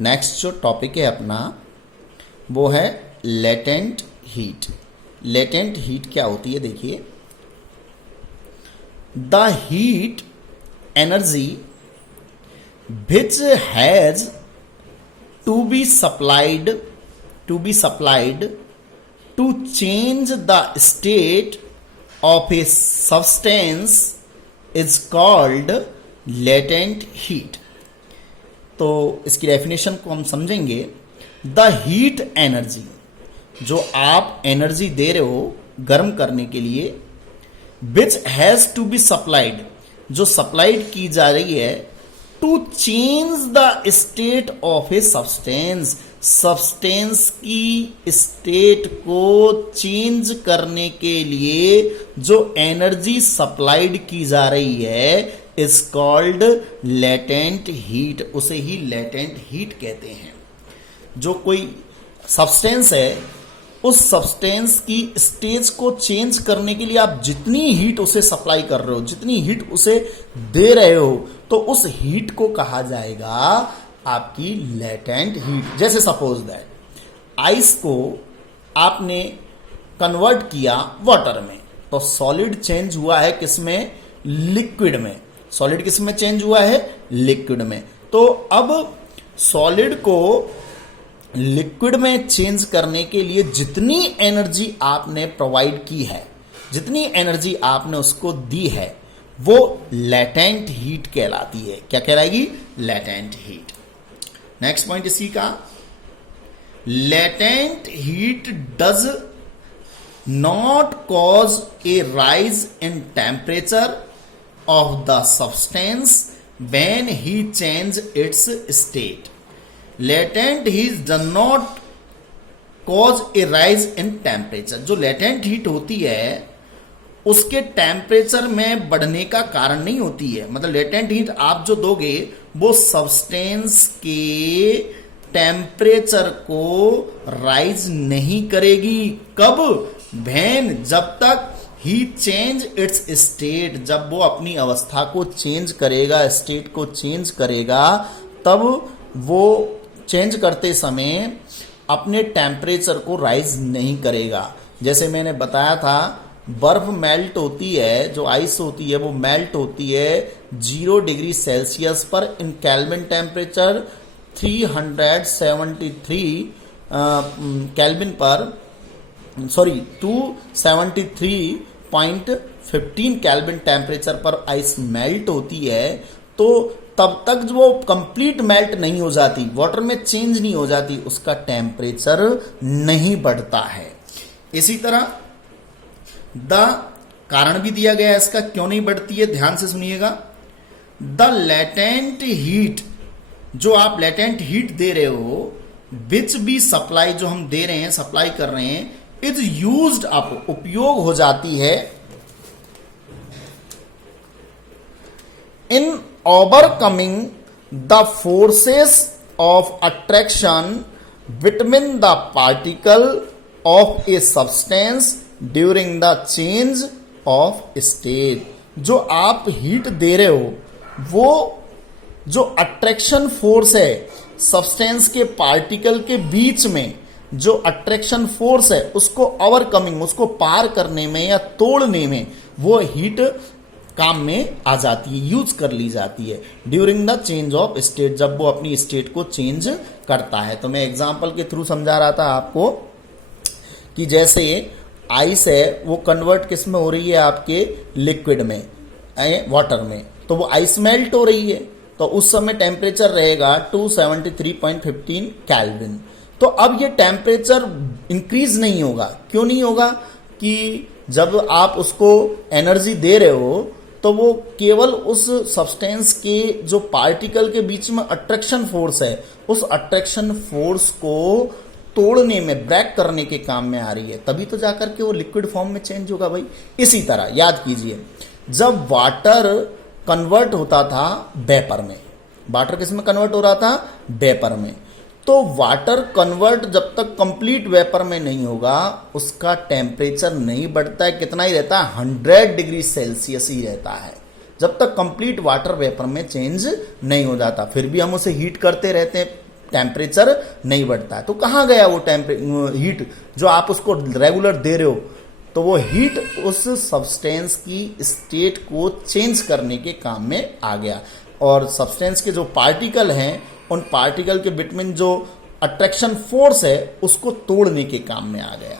Next जो topic है अपना वो है लेटेंट हीट। लेटेंट हीट क्या होती है देखिए, the heat energy which has to be supplied to change the state of a substance is called latent heat। तो इसकी डेफिनेशन को हम समझेंगे। द हीट एनर्जी, जो आप एनर्जी दे रहे हो गर्म करने के लिए, which has to be supplied, जो सप्लाइड की जा रही है, to change the state of a substance, substance की स्टेट को चेंज करने के लिए जो एनर्जी सप्लाइड की जा रही है इज कॉल्ड लेटेंट हीट, उसे ही लेटेंट हीट कहते हैं। जो कोई सब्सटेंस है उस सब्सटेंस की स्टेज को चेंज करने के लिए आप जितनी हीट उसे सप्लाई कर रहे हो, जितनी हीट उसे दे रहे हो, तो उस हीट को कहा जाएगा आपकी लेटेंट हीट। जैसे सपोज दैट आइस को आपने कन्वर्ट किया वाटर में, तो सॉलिड चेंज हुआ है किसमें, लिक्विड में। सॉलिड किस में चेंज हुआ है, लिक्विड में। तो अब सॉलिड को लिक्विड में चेंज करने के लिए जितनी एनर्जी आपने प्रोवाइड की है, जितनी एनर्जी आपने उसको दी है, वो लेटेंट हीट कहलाती है। क्या कहलाएगी, लेटेंट हीट। नेक्स्ट पॉइंट इसी का, latent heat does not cause A rise in temperature of the substance when he change it's state. Latent heat does not cause A rise in temperature. जो latent heat होती है उसके temperature में बढ़ने का कारण नहीं होती है। मतलब लेटेंट हीट आप जो दोगे वो सब्सटेंस के टेम्परेचर को राइज नहीं करेगी। कब, व्हेन, जब तक ही चेंज इट्स स्टेट, जब वो अपनी अवस्था को चेंज करेगा, स्टेट को चेंज करेगा, तब वो चेंज करते समय अपने टेम्परेचर को राइज नहीं करेगा। जैसे मैंने बताया था, बर्फ मेल्ट होती है, जो आइस होती है वो मेल्ट होती है 0 डिग्री सेल्सियस पर इन केल्विन टेम्परेचर 373 केल्विन पर, सॉरी 273.15 केल्विन टेम्परेचर पर आइस मेल्ट होती है। तो तब तक जो वो कंप्लीट मेल्ट नहीं हो जाती, वाटर में चेंज नहीं हो जाती, उसका टेम्परेचर नहीं बढ़ता है। इसी तरह द कारण भी दिया गया है इसका क्यों नहीं बढ़ती है, ध्यान से सुनिएगा। द लेटेंट हीट, जो आप लेटेंट हीट दे रहे हो, विच भी सप्लाई, जो हम दे रहे हैं, सप्लाई कर रहे हैं, इज यूज्ड अप, उपयोग हो जाती है, in overcoming the forces of attraction between the particle of a substance during the change of state. जो आप हीट दे रहे हो वो जो अट्रैक्शन फोर्स है सब्सटेंस के पार्टिकल के बीच में, जो अट्रैक्शन फोर्स है उसको ओवरकमिंग, उसको पार करने में या तोड़ने में वो हीट काम में आ जाती है, यूज कर ली जाती है during the change of state, जब वो अपनी स्टेट को चेंज करता है। तो मैं एग्जांपल के थ्रू समझा रहा था आपको कि जैसे आइस है वो कन्वर्ट किस में हो रही है, आपके लिक्विड में, वाटर में, तो वो आइस मेल्ट हो रही है, तो उस समय टेम्परेचर रहेगा 273.15 केल्विन। तो अब ये टेम्परेचर इंक्रीज नहीं होगा। क्यों नहीं होगा, कि जब आप उसको एनर्जी दे रहे हो तो वो केवल उस सब्सटेंस के जो पार्टिकल के बीच में अट्रैक्शन फोर्स है, उस अट्रैक्शन फोर्स को तोड़ने में, ब्रेक करने के काम में आ रही है, तभी तो जाकर के वो लिक्विड फॉर्म में चेंज होगा भाई। इसी तरह याद कीजिए, जब वाटर कन्वर्ट होता था वेपर में, वाटर किस में कन्वर्ट हो रहा था, वेपर में, तो वाटर कन्वर्ट जब तक कंप्लीट वेपर में नहीं होगा उसका टेम्परेचर नहीं बढ़ता है। कितना ही रहता है, 100 डिग्री सेल्सियस ही रहता है, जब तक कंप्लीट वाटर वेपर में चेंज नहीं हो जाता। फिर भी हम उसे हीट करते रहते हैं टेम्परेचर नहीं बढ़ता है। तो कहाँ गया वो हीट जो आप उसको रेगुलर दे रहे हो, तो वो हीट उस सब्सटेंस की स्टेट को चेंज करने के काम में आ गया, और सब्सटेंस के जो पार्टिकल हैं उन पार्टिकल के बिटवीन जो अट्रैक्शन फोर्स है उसको तोड़ने के काम में आ गया।